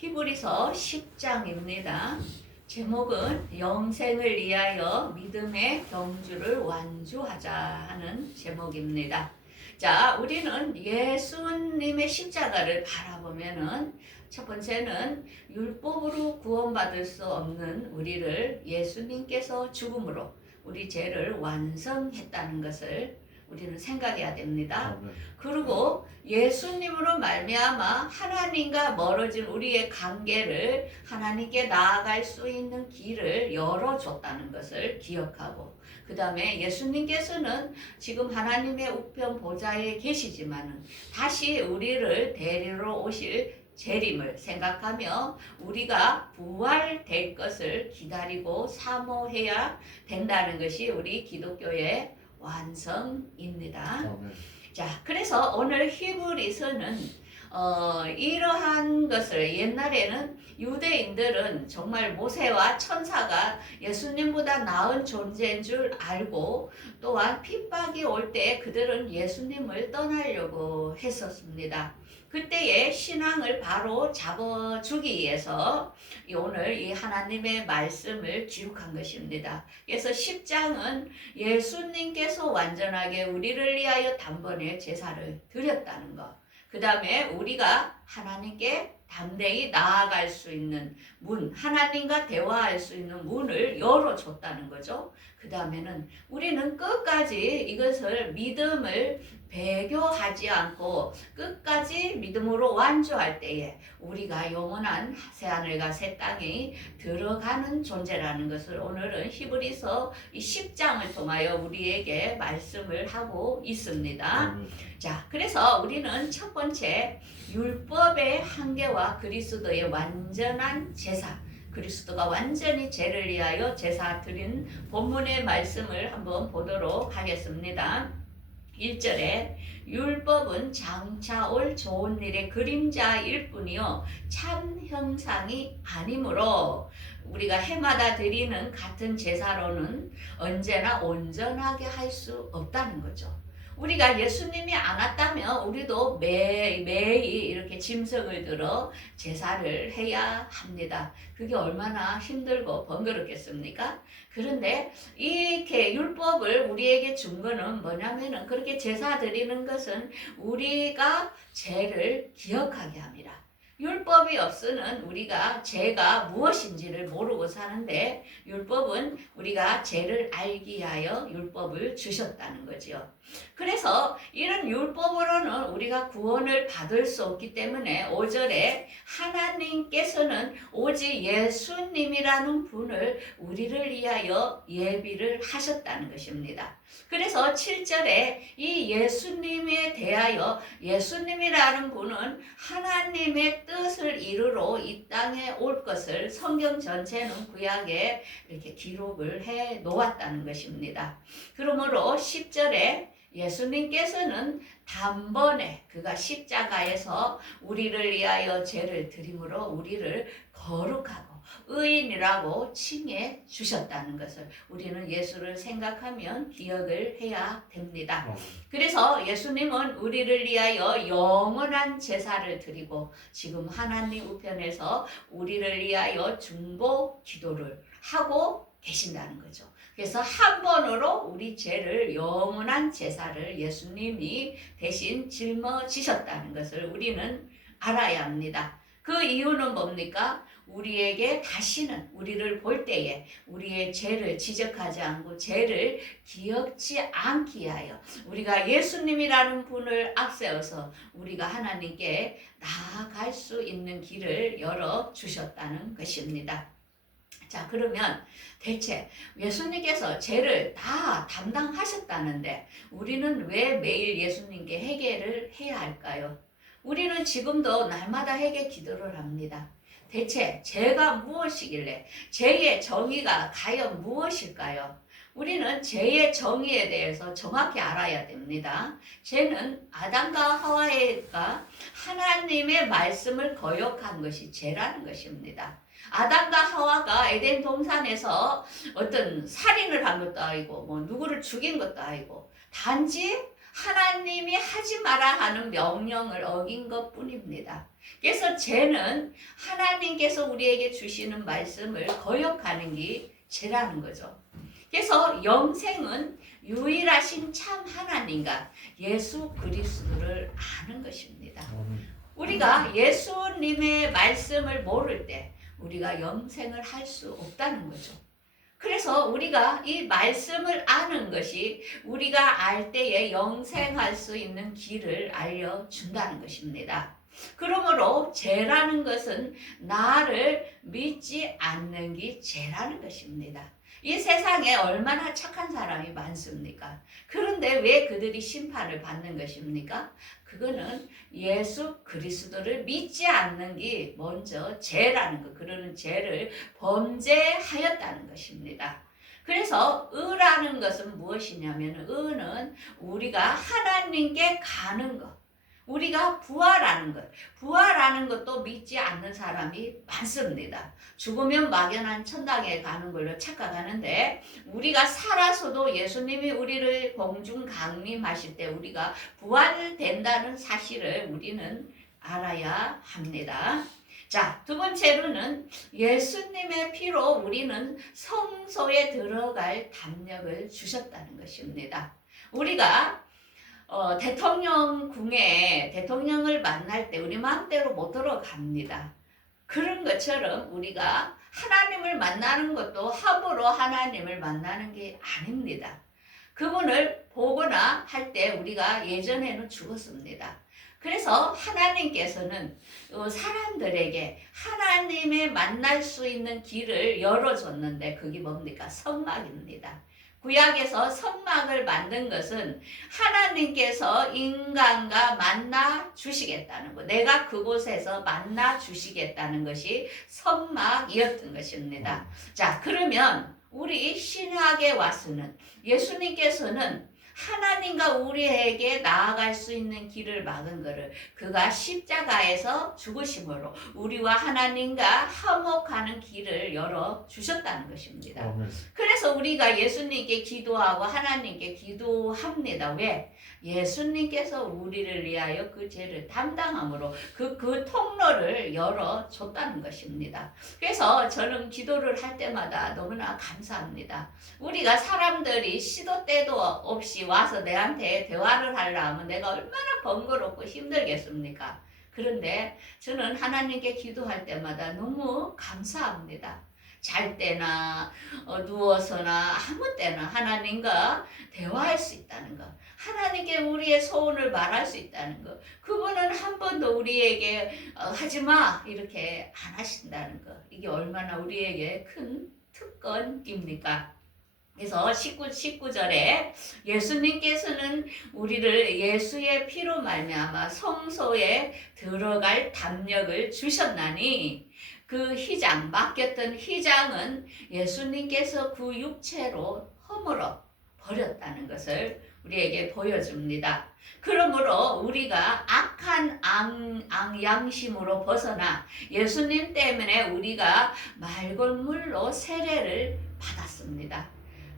히브리서 10장입니다. 제목은 영생을 위하여 믿음의 경주를 완주하자 하는 제목입니다. 자, 우리는 예수님의 십자가를 바라보면은 첫 번째는 율법으로 구원받을 수 없는 우리를 예수님께서 죽음으로 우리 죄를 완성했다는 것을 우리는 생각해야 됩니다. 그리고 예수님으로 말미암아 하나님과 멀어진 우리의 관계를 하나님께 나아갈 수 있는 길을 열어줬다는 것을 기억하고, 그 다음에 예수님께서는 지금 하나님의 우편 보좌에 계시지만은 다시 우리를 데리러 오실 재림을 생각하며 우리가 부활될 것을 기다리고 사모해야 된다는 것이 우리 기독교의 완성입니다. 자, 그래서 오늘 히브리서는 이러한 것을, 옛날에는 유대인들은 정말 모세와 천사가 예수님보다 나은 존재인 줄 알고, 또한 핍박이 올 때 그들은 예수님을 떠나려고 했었습니다. 그때의 신앙을 바로 잡아주기 위해서 오늘 이 하나님의 말씀을 기록한 것입니다. 그래서 10장은 예수님께서 완전하게 우리를 위하여 단번에 제사를 드렸다는 것, 그 다음에 우리가 하나님께 담대히 나아갈 수 있는 문, 하나님과 대화할 수 있는 문을 열어줬다는 거죠. 그 다음에는 우리는 끝까지 이것을 믿음을 배교하지 않고 끝까지 믿음으로 완주할 때에 우리가 영원한 새하늘과 새 땅에 들어가는 존재라는 것을 오늘은 히브리서 이 10장을 통하여 우리에게 말씀을 하고 있습니다. 자, 그래서 우리는 첫 번째 율법의 한계와 그리스도의 완전한 제사, 그리스도가 완전히 죄를 위하여 제사 드린 본문의 말씀을 한번 보도록 하겠습니다. 1절에 율법은 장차 올 좋은 일의 그림자일 뿐이요 참 형상이 아니므로 우리가 해마다 드리는 같은 제사로는 언제나 온전하게 할 수 없다는 거죠. 우리가 예수님이 안 왔다면 우리도 매일 이렇게 짐승을 들어 제사를 해야 합니다. 그게 얼마나 힘들고 번거롭겠습니까? 그런데 이렇게 율법을 우리에게 준 거는 뭐냐면은, 그렇게 제사 드리는 것은 우리가 죄를 기억하게 합니다. 율법이 없으면 우리가 죄가 무엇인지를 모르고 사는데, 율법은 우리가 죄를 알기 위하여 율법을 주셨다는 거지요. 그래서 이런 율법으로는 우리가 구원을 받을 수 없기 때문에 5절에 하나님께서는 오직 예수님이라는 분을 우리를 위하여 예비를 하셨다는 것입니다. 그래서 7절에 이 예수님에 대하여, 예수님이라는 분은 하나님의 뜻을 이루러 이 땅에 올 것을 성경 전체는 구약에 이렇게 기록을 해 놓았다는 것입니다. 그러므로 10절에 예수님께서는 단번에 그가 십자가에서 우리를 위하여 죄를 드림으로 우리를 거룩하고 의인이라고 칭해 주셨다는 것을 우리는 예수를 생각하면 기억을 해야 됩니다. 그래서 예수님은 우리를 위하여 영원한 제사를 드리고 지금 하나님 우편에서 우리를 위하여 중보 기도를 하고 계신다는 거죠. 그래서 한 번으로 우리 죄를, 영원한 제사를 예수님이 대신 짊어지셨다는 것을 우리는 알아야 합니다. 그 이유는 뭡니까? 우리에게 다시는 우리를 볼 때에 우리의 죄를 지적하지 않고 죄를 기억지 않기 위하여 우리가 예수님이라는 분을 앞세워서 우리가 하나님께 나아갈 수 있는 길을 열어주셨다는 것입니다. 자, 그러면 대체 예수님께서 죄를 다 담당하셨다는데 우리는 왜 매일 예수님께 회개를 해야 할까요? 우리는 지금도 날마다 회개 기도를 합니다. 대체 죄가 무엇이길래, 죄의 정의가 과연 무엇일까요? 우리는 죄의 정의에 대해서 정확히 알아야 됩니다. 죄는 아담과 하와가 하나님의 말씀을 거역한 것이 죄라는 것입니다. 아담과 하와가 에덴 동산에서 어떤 살인을 한 것도 아니고 누구를 죽인 것도 아니고 단지 하나님이 하지 마라 하는 명령을 어긴 것 뿐입니다. 그래서 죄는 하나님께서 우리에게 주시는 말씀을 거역하는 게 죄라는 거죠. 그래서 영생은 유일하신 참 하나님과 예수 그리스도를 아는 것입니다. 우리가 예수님의 말씀을 모를 때 우리가 영생을 할 수 없다는 거죠. 그래서 우리가 이 말씀을 아는 것이 우리가 알 때에 영생할 수 있는 길을 알려준다는 것입니다. 그러므로 죄라는 것은 나를 믿지 않는 게 죄라는 것입니다. 이 세상에 얼마나 착한 사람이 많습니까? 그런데 왜 그들이 심판을 받는 것입니까? 그거는 예수 그리스도를 믿지 않는 게 먼저 죄라는 것, 그러는 죄를 범죄하였다는 것입니다. 그래서 의라는 것은 무엇이냐면 의는 우리가 하나님께 가는 것, 우리가 부활하는 것, 부활하는 것도 믿지 않는 사람이 많습니다. 죽으면 막연한 천당에 가는 걸로 착각하는데 우리가 살아서도 예수님이 우리를 공중 강림하실 때 우리가 부활된다는 사실을 우리는 알아야 합니다. 자, 두 번째로는 예수님의 피로 우리는 성소에 들어갈 담력을 주셨다는 것입니다. 우리가 대통령궁에 대통령을 만날 때 우리 마음대로 못 들어갑니다. 그런 것처럼 우리가 하나님을 만나는 것도 함부로 하나님을 만나는 게 아닙니다. 그분을 보거나 할 때 우리가 예전에는 죽었습니다. 그래서 하나님께서는 사람들에게 하나님을 만날 수 있는 길을 열어줬는데 그게 뭡니까? 성막입니다. 구약에서 성막을 만든 것은 하나님께서 인간과 만나 주시겠다는 것, 내가 그곳에서 만나 주시겠다는 것이 성막이었던 것입니다. 자, 그러면 우리 신약에 와서는 예수님께서는 하나님과 우리에게 나아갈 수 있는 길을 막은 것을 그가 십자가에서 죽으심으로 우리와 하나님과 화목하는 길을 열어주셨다는 것입니다. 그래서 우리가 예수님께 기도하고 하나님께 기도합니다. 왜? 예수님께서 우리를 위하여 그 죄를 담당함으로 그 통로를 열어줬다는 것입니다. 그래서 저는 기도를 할 때마다 너무나 감사합니다. 우리가 사람들이 시도 때도 없이 와서 내한테 대화를 하려면 내가 얼마나 번거롭고 힘들겠습니까? 그런데 저는 하나님께 기도할 때마다 너무 감사합니다. 잘 때나 누워서나 아무 때나 하나님과 대화할 수 있다는 것, 하나님께 우리의 소원을 말할 수 있다는 것, 그분은 한 번도 우리에게 하지마 이렇게 안 하신다는 것, 이게 얼마나 우리에게 큰 특권입니까? 그래서 19절에 예수님께서는 우리를 예수의 피로 말미암아 성소에 들어갈 담력을 주셨나니 그 휘장, 맡겼던 휘장은 예수님께서 그 육체로 허물어 버렸다는 것을 우리에게 보여줍니다. 그러므로 우리가 악한 양심으로 벗어나 예수님 때문에 우리가 맑은 물로 세례를 받았습니다.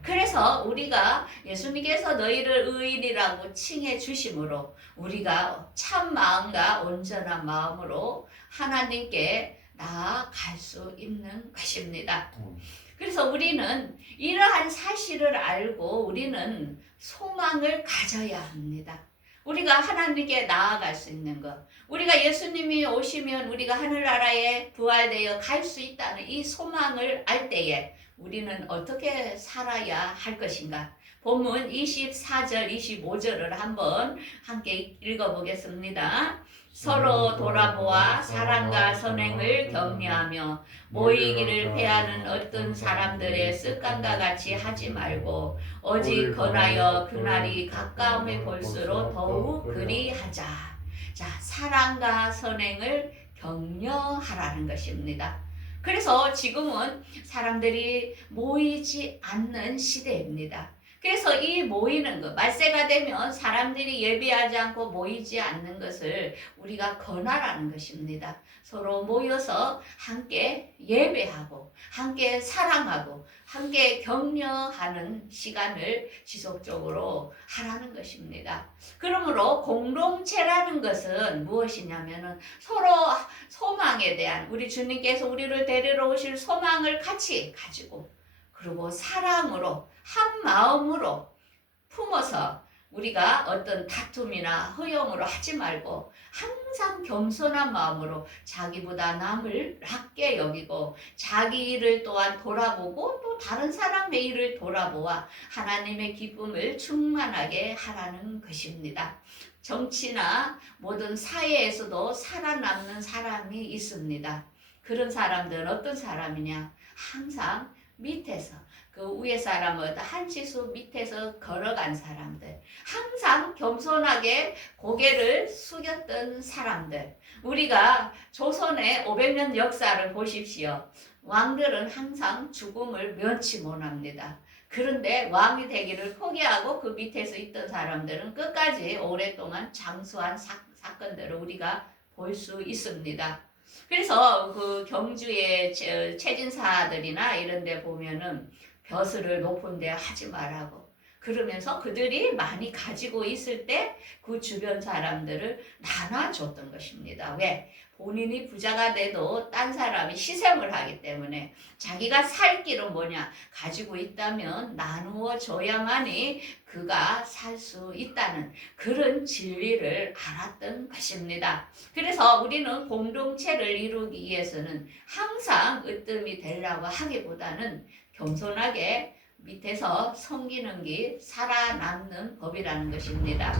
그래서 우리가 예수님께서 너희를 의인이라고 칭해 주심으로 우리가 참 마음과 온전한 마음으로 하나님께 나아갈 수 있는 것입니다. 그래서 우리는 이러한 사실을 알고 우리는 소망을 가져야 합니다. 우리가 하나님께 나아갈 수 있는 것, 우리가 예수님이 오시면 우리가 하늘나라에 부활되어 갈 수 있다는 이 소망을 알 때에 우리는 어떻게 살아야 할 것인가? 본문 24절, 25절을 한번 함께 읽어보겠습니다. 서로 돌아보아 사랑과 선행을 격려하며 모이기를 패하는 어떤 사람들의 습관과 같이 하지 말고 오직 권하여 그날이 가까움에 볼수록 더욱 그리하자. 자, 사랑과 선행을 격려하라는 것입니다. 그래서 지금은 사람들이 모이지 않는 시대입니다. 그래서 이 모이는 것, 말세가 되면 사람들이 예배하지 않고 모이지 않는 것을 우리가 권하라는 것입니다. 서로 모여서 함께 예배하고, 함께 사랑하고, 함께 격려하는 시간을 지속적으로 하라는 것입니다. 그러므로 공동체라는 것은 무엇이냐면은 서로 소망에 대한, 우리 주님께서 우리를 데리러 오실 소망을 같이 가지고, 그리고 사랑으로 한 마음으로 품어서 우리가 어떤 다툼이나 허용으로 하지 말고 항상 겸손한 마음으로 자기보다 남을 낮게 여기고 자기 일을 또한 돌아보고 또 다른 사람의 일을 돌아보아 하나님의 기쁨을 충만하게 하라는 것입니다. 정치나 모든 사회에서도 살아남는 사람이 있습니다. 그런 사람들은 어떤 사람이냐? 항상 밑에서, 그 위에 사람은 한 지수 밑에서 걸어간 사람들, 항상 겸손하게 고개를 숙였던 사람들. 우리가 조선의 500년 역사를 보십시오. 왕들은 항상 죽음을 면치 못합니다. 그런데 왕이 되기를 포기하고 그 밑에서 있던 사람들은 끝까지 오랫동안 장수한 사건들을 우리가 볼 수 있습니다. 그래서 그 경주의 체진사들이나 이런 데 보면은 벼슬을 높은 데 하지 말라고, 그러면서 그들이 많이 가지고 있을 때 그 주변 사람들을 나눠줬던 것입니다. 왜? 본인이 부자가 돼도 딴 사람이 희생을 하기 때문에 자기가 살 길은 뭐냐? 가지고 있다면 나누어 줘야만이 그가 살 수 있다는 그런 진리를 알았던 것입니다. 그래서 우리는 공동체를 이루기 위해서는 항상 으뜸이 되려고 하기보다는 겸손하게 밑에서 섬기는 게 살아남는 법이라는 것입니다.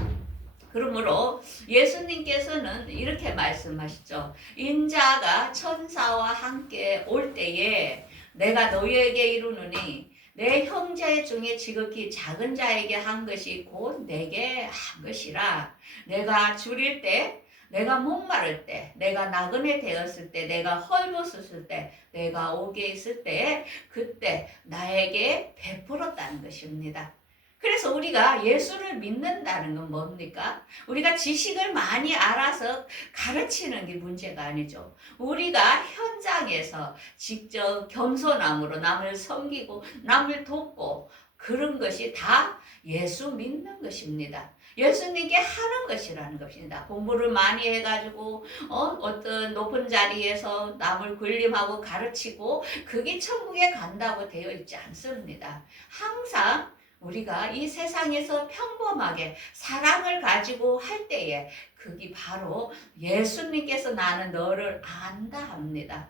그러므로 예수님께서는 이렇게 말씀하시죠. 인자가 천사와 함께 올 때에 내가 너희에게 이루노니 내 형제 중에 지극히 작은 자에게 한 것이 곧 내게 한 것이라. 내가 줄일 때, 내가 목마를 때, 내가 나그네 되었을 때, 내가 헐벗었을 때, 내가 옥에 있을 때, 그때 나에게 베풀었다는 것입니다. 그래서 우리가 예수를 믿는다는 건 뭡니까? 우리가 지식을 많이 알아서 가르치는 게 문제가 아니죠. 우리가 현장에서 직접 겸손함으로 남을 섬기고 남을 돕고 그런 것이 다 예수 믿는 것입니다. 예수님께 하는 것이라는 것입니다. 공부를 많이 해가지고 어떤 높은 자리에서 남을 군림하고 가르치고 그게 천국에 간다고 되어 있지 않습니다. 항상 우리가 이 세상에서 평범하게 사랑을 가지고 할 때에 그게 바로 예수님께서 나는 너를 안다 합니다.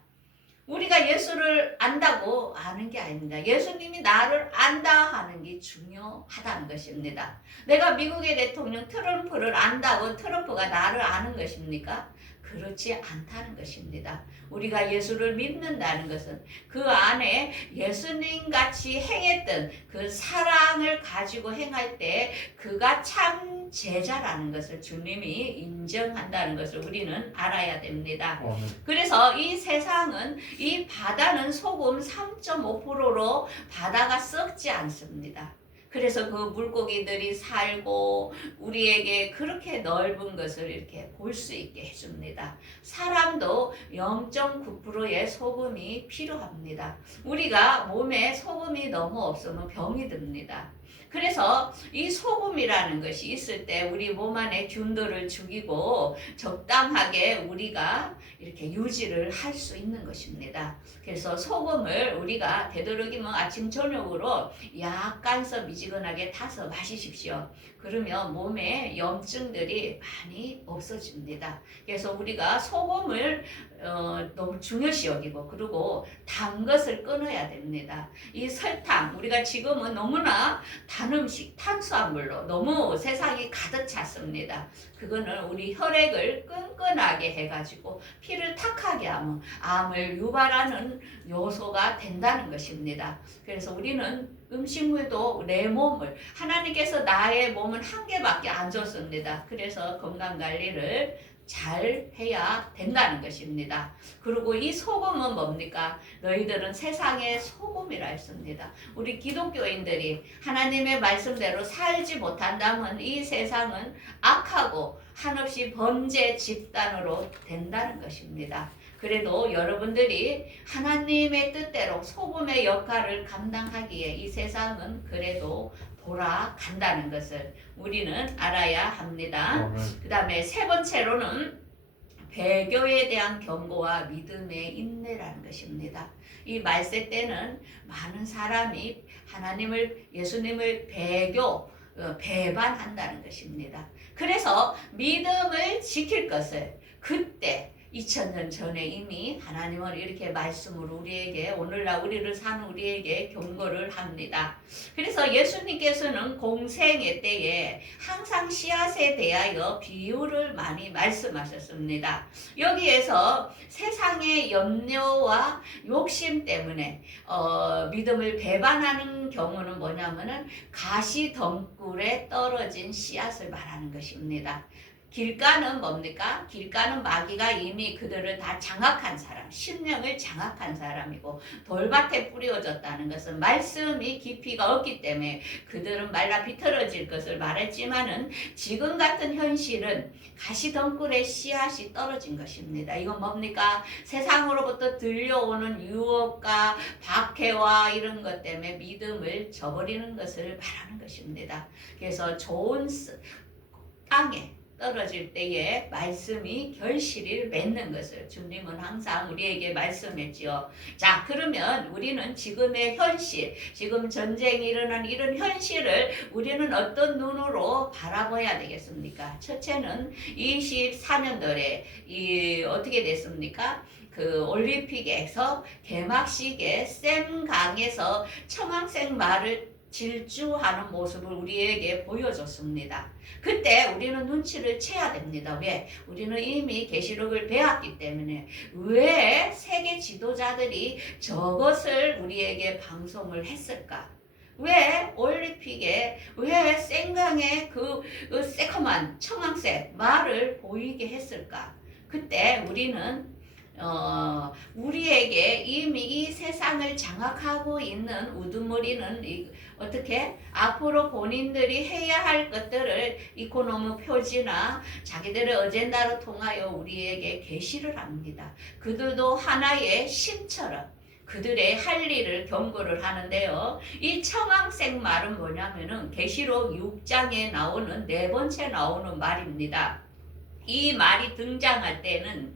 우리가 예수를 안다고 아는 게 아닙니다. 예수님이 나를 안다 하는 게 중요하다는 것입니다. 내가 미국의 대통령 트럼프를 안다고 트럼프가 나를 아는 것입니까? 그렇지 않다는 것입니다. 우리가 예수를 믿는다는 것은 그 안에 예수님 같이 행했던 그 사랑을 가지고 행할 때 그가 참 제자라는 것을 주님이 인정한다는 것을 우리는 알아야 됩니다. 그래서 이 세상은, 이 바다는 소금 3.5%로 바다가 썩지 않습니다. 그래서 그 물고기들이 살고 우리에게 그렇게 넓은 것을 이렇게 볼 수 있게 해줍니다. 사람도 0.9%의 소금이 필요합니다. 우리가 몸에 소금이 너무 없으면 병이 듭니다. 그래서 이 소금이라는 것이 있을 때 우리 몸 안에 균들을 죽이고 적당하게 우리가 이렇게 유지를 할 수 있는 것입니다. 그래서 소금을 우리가 되도록이면 아침 저녁으로 약간 써 미지근하게 타서 마시십시오. 그러면 몸에 염증들이 많이 없어집니다. 그래서 우리가 소금을 너무 중요시 여기고, 그리고 단 것을 끊어야 됩니다. 이 설탕, 우리가 지금은 너무나 단 음식, 탄수화물로 너무 세상이 가득 찼습니다. 그거는 우리 혈액을 끈끈하게 해가지고 피를 탁하게 하면 암을 유발하는 요소가 된다는 것입니다. 그래서 우리는 음식물도 내 몸을, 하나님께서 나의 몸은 한 개밖에 안 줬습니다. 그래서 건강관리를 잘 해야 된다는 것입니다. 그리고 이 소금은 뭡니까? 너희들은 세상의 소금이라 했습니다. 우리 기독교인들이 하나님의 말씀대로 살지 못한다면 이 세상은 악하고 한없이 범죄 집단으로 된다는 것입니다. 그래도 여러분들이 하나님의 뜻대로 소금의 역할을 감당하기에 이 세상은 그래도 돌아간다는 것을 우리는 알아야 합니다. 그 다음에 세 번째로는 배교에 대한 경고와 믿음의 인내라는 것입니다. 이 말세 때는 많은 사람이 하나님을, 예수님을 배반한다는 것입니다. 그래서 믿음을 지킬 것을 그때 2000년 전에 이미 하나님은 이렇게 말씀으로 우리에게, 오늘날 우리를 사는 우리에게 경고를 합니다. 그래서 예수님께서는 공생의 때에 항상 씨앗에 대하여 비유를 많이 말씀하셨습니다. 여기에서 세상의 염려와 욕심 때문에 믿음을 배반하는 경우는 뭐냐면은 가시덩굴에 떨어진 씨앗을 말하는 것입니다. 길가는 뭡니까? 길가는 마귀가 이미 그들을 다 장악한 사람, 심령을 장악한 사람이고, 돌밭에 뿌려졌다는 것은 말씀이 깊이가 없기 때문에 그들은 말라 비틀어질 것을 말했지만은 지금 같은 현실은 가시덩굴에 씨앗이 떨어진 것입니다. 이건 뭡니까? 세상으로부터 들려오는 유혹과 박해와 이런 것 때문에 믿음을 저버리는 것을 말하는 것입니다. 그래서 좋은 땅에 떨어질 때에 말씀이 결실을 맺는 것을 주님은 항상 우리에게 말씀했지요. 자, 그러면 우리는 지금의 현실, 지금 전쟁이 일어난 이런 현실을 우리는 어떤 눈으로 바라봐야 되겠습니까? 첫째는 24년도에 어떻게 됐습니까? 그 올림픽에서 개막식에 샘강에서 청황색 말을 질주하는 모습을 우리에게 보여줬습니다. 그때 우리는 눈치를 채야 됩니다. 왜? 우리는 이미 계시록을 배웠기 때문에. 왜 세계 지도자들이 저것을 우리에게 방송을 했을까? 왜 올림픽에, 왜 생강에 그 새콤한 청황색 말을 보이게 했을까? 그때 우리는 우리에게 이미 이 세상을 장악하고 있는 우두머리는 어떻게 앞으로 본인들이 해야 할 것들을 이코노미 표지나 자기들의 어젠다로 통하여 우리에게 계시를 합니다. 그들도 하나의 신처럼 그들의 할 일을 경고를 하는데요. 이 청황색 말은 뭐냐면은 계시록 6장에 나오는 네 번째 나오는 말입니다. 이 말이 등장할 때는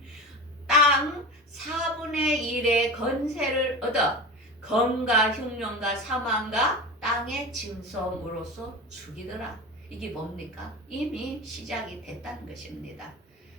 땅 4분의 1의 건세를 얻어 검과 흉년과 사망과 땅의 짐승으로서 죽이더라. 이게 뭡니까? 이미 시작이 됐다는 것입니다.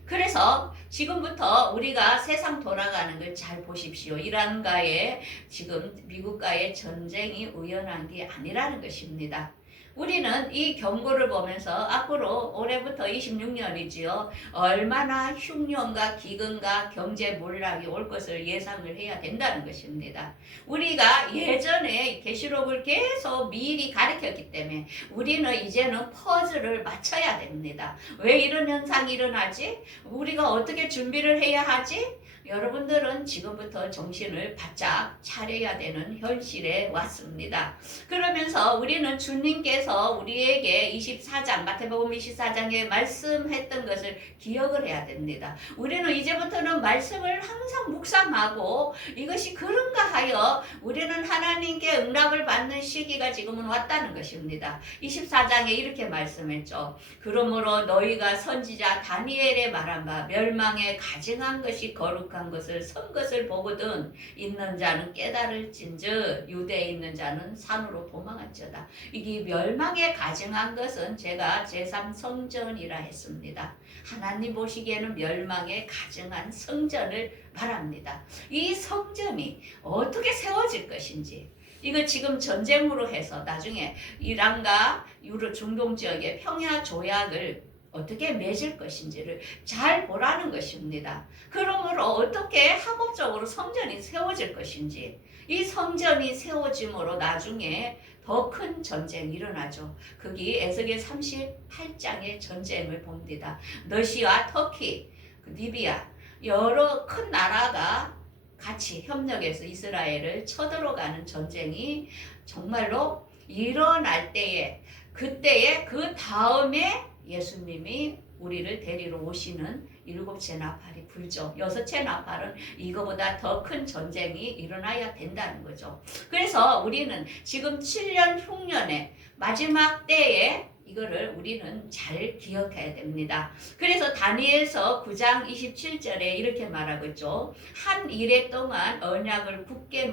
그래서 지금부터 우리가 세상 돌아가는 걸 잘 보십시오. 이란과의 지금 미국과의 전쟁이 우연한 게 아니라는 것입니다. 우리는 이 경고를 보면서 앞으로 올해부터 26년이지요. 얼마나 흉년과 기근과 경제 몰락이 올 것을 예상을 해야 된다는 것입니다. 우리가 예전에 계시록을 계속 미리 가르쳤기 때문에 우리는 이제는 퍼즐을 맞춰야 됩니다. 왜 이런 현상이 일어나지? 우리가 어떻게 준비를 해야 하지? 여러분들은 지금부터 정신을 바짝 차려야 되는 현실에 왔습니다. 그러면서 우리는 주님께서 우리에게 24장, 마태복음 24장에 말씀했던 것을 기억을 해야 됩니다. 우리는 이제부터는 말씀을 항상 묵상하고 이것이 그런가 하여 우리는 하나님께 응답을 받는 시기가 지금은 왔다는 것입니다. 24장에 이렇게 말씀했죠. 그러므로 너희가 선지자 다니엘의 말한 바 멸망에 가증한 것이 거룩한 것을 선 것을 보거든 있는 자는 깨달을진즉 유대에 있는 자는 산으로 도망할지어다. 이게 멸망에 가증한 것은 제가 제3성전이라 했습니다. 하나님 보시기에는 멸망에 가증한 성전을 말합니다. 이 성전이 어떻게 세워질 것인지, 이거 지금 전쟁으로 해서 나중에 이란과 유럽 중동 지역의 평야 조약을 어떻게 맺을 것인지를 잘 보라는 것입니다. 그러므로 어떻게 합법적으로 성전이 세워질 것인지, 이 성전이 세워짐으로 나중에 더 큰 전쟁이 일어나죠. 거기 에스겔 38장의 전쟁을 봅니다. 러시아와 터키, 그 리비아 여러 큰 나라가 같이 협력해서 이스라엘을 쳐들어가는 전쟁이 정말로 일어날 때에 그때에 그 다음에 예수님이 우리를 데리러 오시는 일곱째 나팔이 불죠. 여섯째 나팔은 이거보다 더 큰 전쟁이 일어나야 된다는 거죠. 그래서 우리는 지금 7년 흉년의 마지막 때에 이거를 우리는 잘 기억해야 됩니다. 그래서 다니엘서 9장 27절에 이렇게 말하고 있죠. 한 일해 동안 언약을 굳게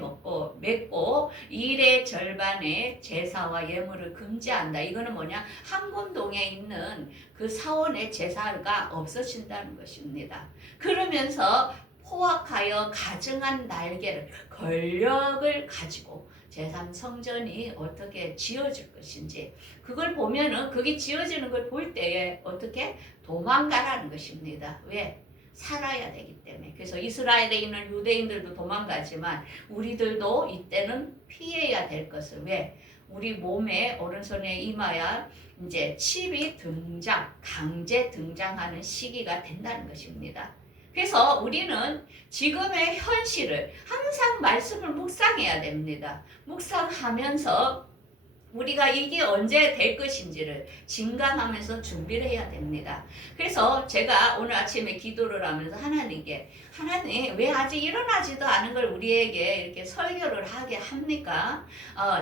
맺고 일의 절반에 제사와 예물을 금지한다. 이거는 뭐냐? 항군동에 있는 그 사원의 제사가 없어진다는 것입니다. 그러면서 포악하여 가증한 날개를 권력을 가지고 제3성전이 어떻게 지어질 것인지 그걸 보면은 그게 지어지는 걸 볼 때에 어떻게 도망가라는 것입니다. 왜? 살아야 되기 때문에. 그래서 이스라엘에 있는 유대인들도 도망가지만 우리들도 이때는 피해야 될 것을 왜? 우리 몸에 오른손에 이마야 이제 칩이 강제 등장하는 시기가 된다는 것입니다. 그래서 우리는 지금의 현실을 항상 말씀을 묵상해야 됩니다. 묵상하면서 우리가 이게 언제 될 것인지를 진감하면서 준비를 해야 됩니다. 그래서 제가 오늘 아침에 기도를 하면서 하나님께 하나님 왜 아직 일어나지도 않은 걸 우리에게 이렇게 설교를 하게 합니까?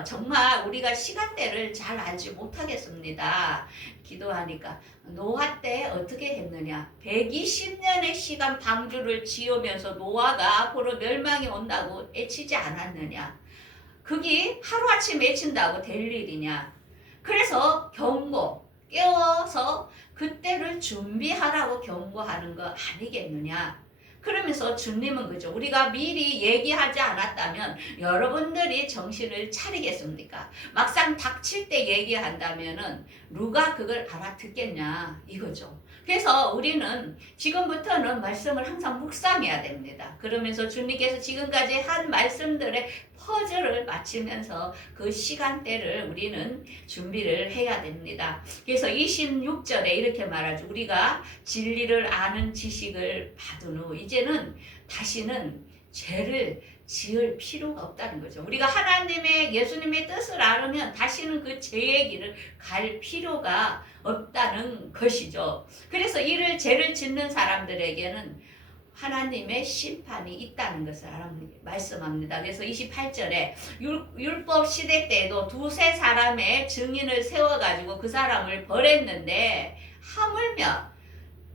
정말 우리가 시간대를 잘 알지 못하겠습니다. 기도하니까 노아 때 어떻게 했느냐? 120년의 시간 방주를 지으면서 노아가 앞으로 멸망이 온다고 애치지 않았느냐? 그게 하루아침 외친다고 될 일이냐. 그래서 깨워서 그때를 준비하라고 경고하는 거 아니겠느냐. 그러면서 주님은 그죠. 우리가 미리 얘기하지 않았다면 여러분들이 정신을 차리겠습니까? 막상 닥칠 때 얘기한다면은 누가 그걸 알아듣겠냐 이거죠. 그래서 우리는 지금부터는 말씀을 항상 묵상해야 됩니다. 그러면서 주님께서 지금까지 한 말씀들의 퍼즐을 맞추면서 그 시간대를 우리는 준비를 해야 됩니다. 그래서 26절에 이렇게 말하죠. 우리가 진리를 아는 지식을 받은 후 이제는 다시는 죄를 지을 필요가 없다는 거죠. 우리가 하나님의 예수님의 뜻을 알으면 다시는 그 죄의 길을 갈 필요가 없다는 것이죠. 그래서 죄를 짓는 사람들에게는 하나님의 심판이 있다는 것을 말씀합니다. 그래서 28절에 율법 시대 때에도 두세 사람의 증인을 세워가지고 그 사람을 벌했는데 하물며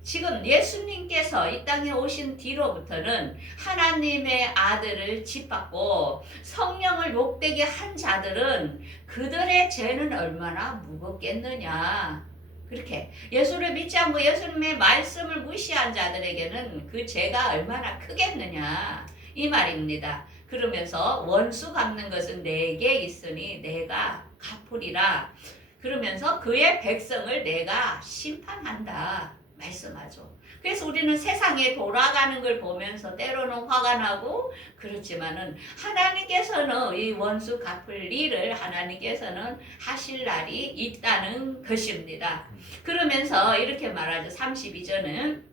지금 예수님께서 이 땅에 오신 뒤로부터는 하나님의 아들을 짓밟고 성령을 욕되게 한 자들은 그들의 죄는 얼마나 무겁겠느냐. 그렇게 예수를 믿지 않고 예수님의 말씀을 무시한 자들에게는 그 죄가 얼마나 크겠느냐 이 말입니다. 그러면서 원수 갚는 것은 내게 있으니 내가 갚으리라. 그러면서 그의 백성을 내가 심판한다 말씀하죠. 그래서 우리는 세상에 돌아가는 걸 보면서 때로는 화가 나고 그렇지만은 하나님께서는 이 원수 갚을 일을 하나님께서는 하실 날이 있다는 것입니다. 그러면서 이렇게 말하죠. 32절은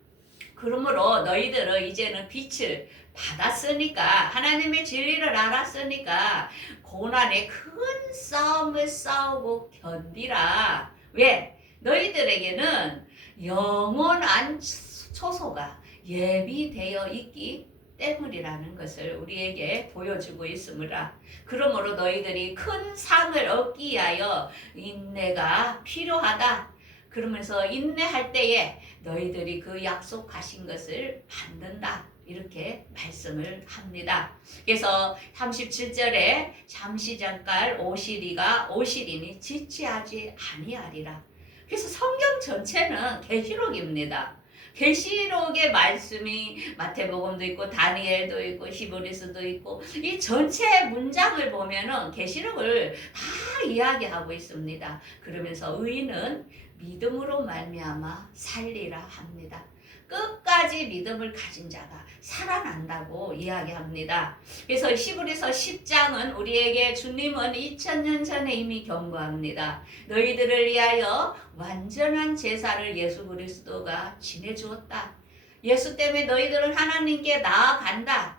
그러므로 너희들은 이제는 빛을 받았으니까 하나님의 진리를 알았으니까 고난의 큰 싸움을 싸우고 견디라. 왜? 너희들에게는 영원한 초소가 예비되어 있기 때문이라는 것을 우리에게 보여주고 있으므라. 그러므로 너희들이 큰 상을 얻기 위하여 인내가 필요하다. 그러면서 인내할 때에 너희들이 그 약속하신 것을 받는다. 이렇게 말씀을 합니다. 그래서 37절에 잠시 잠깐 오시리니 지체하지 아니하리라. 그래서 성경 전체는 계시록입니다. 계시록의 말씀이 마태복음도 있고 다니엘도 있고 히브리서도 있고 이 전체 문장을 보면은 계시록을 다 이야기하고 있습니다. 그러면서 의인은 믿음으로 말미암아 살리라 합니다. 끝까지 믿음을 가진 자가 살아난다고 이야기합니다. 그래서 히브리서 10장은 우리에게 주님은 2000년 전에 이미 경고합니다. 너희들을 위하여 완전한 제사를 예수 그리스도가 지내주었다. 예수 때문에 너희들은 하나님께 나아간다.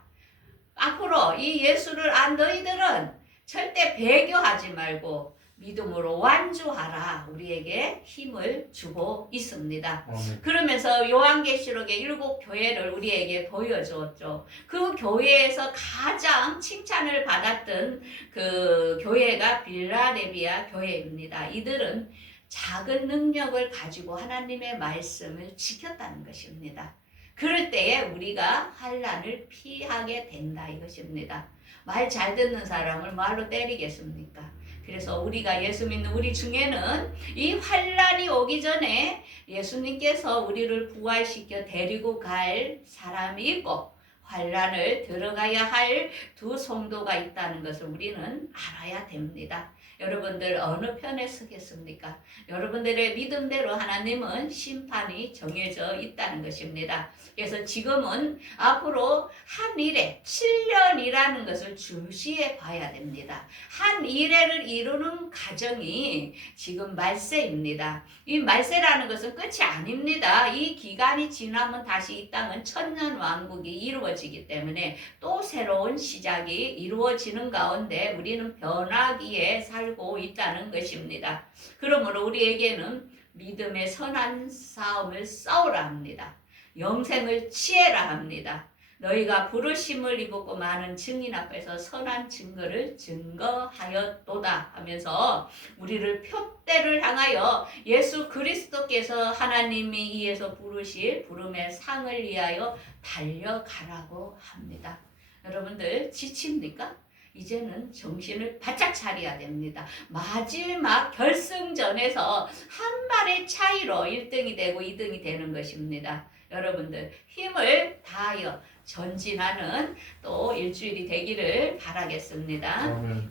앞으로 이 예수를 안 너희들은 절대 배교하지 말고 믿음으로 완주하라. 우리에게 힘을 주고 있습니다. 그러면서 요한계시록의 7교회를 우리에게 보여주었죠. 그 교회에서 가장 칭찬을 받았던 그 교회가 빌라델비아 교회입니다. 이들은 작은 능력을 가지고 하나님의 말씀을 지켰다는 것입니다. 그럴 때에 우리가 환난을 피하게 된다 이것입니다. 말 잘 듣는 사람을 말로 때리겠습니까? 그래서 우리가 예수 믿는 우리 중에는 이 환난이 오기 전에 예수님께서 우리를 부활시켜 데리고 갈 사람이 있고 환난을 들어가야 할 두 성도가 있다는 것을 우리는 알아야 됩니다. 여러분들 어느 편에 서겠습니까? 여러분들의 믿음대로 하나님은 심판이 정해져 있다는 것입니다. 그래서 지금은 앞으로 한 일에 7년이라는 것을 주시해 봐야 됩니다. 한 일회를 이루는 과정이 지금 말세입니다. 이 말세라는 것은 끝이 아닙니다. 이 기간이 지나면 다시 이 땅은 천년왕국이 이루어지기 때문에 또 새로운 시작이 이루어지는 가운데 우리는 변화기에 살고 있다는 것입니다. 그러므로 우리에게는 믿음의 선한 싸움을 싸우라 합니다. 영생을 취해라 합니다. 너희가 부르심을 입었고 많은 증인 앞에서 선한 증거를 증거하였도다 하면서 우리를 표대를 향하여 예수 그리스도께서 하나님이 이에서 부르실 부름의 상을 위하여 달려가라고 합니다. 여러분들 지칩니까? 이제는 정신을 바짝 차려야 됩니다. 마지막 결승전에서 한 발의 차이로 1등이 되고 2등이 되는 것입니다. 여러분들 힘을 다하여 전진하는 또 일주일이 되기를 바라겠습니다.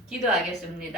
기도하겠습니다.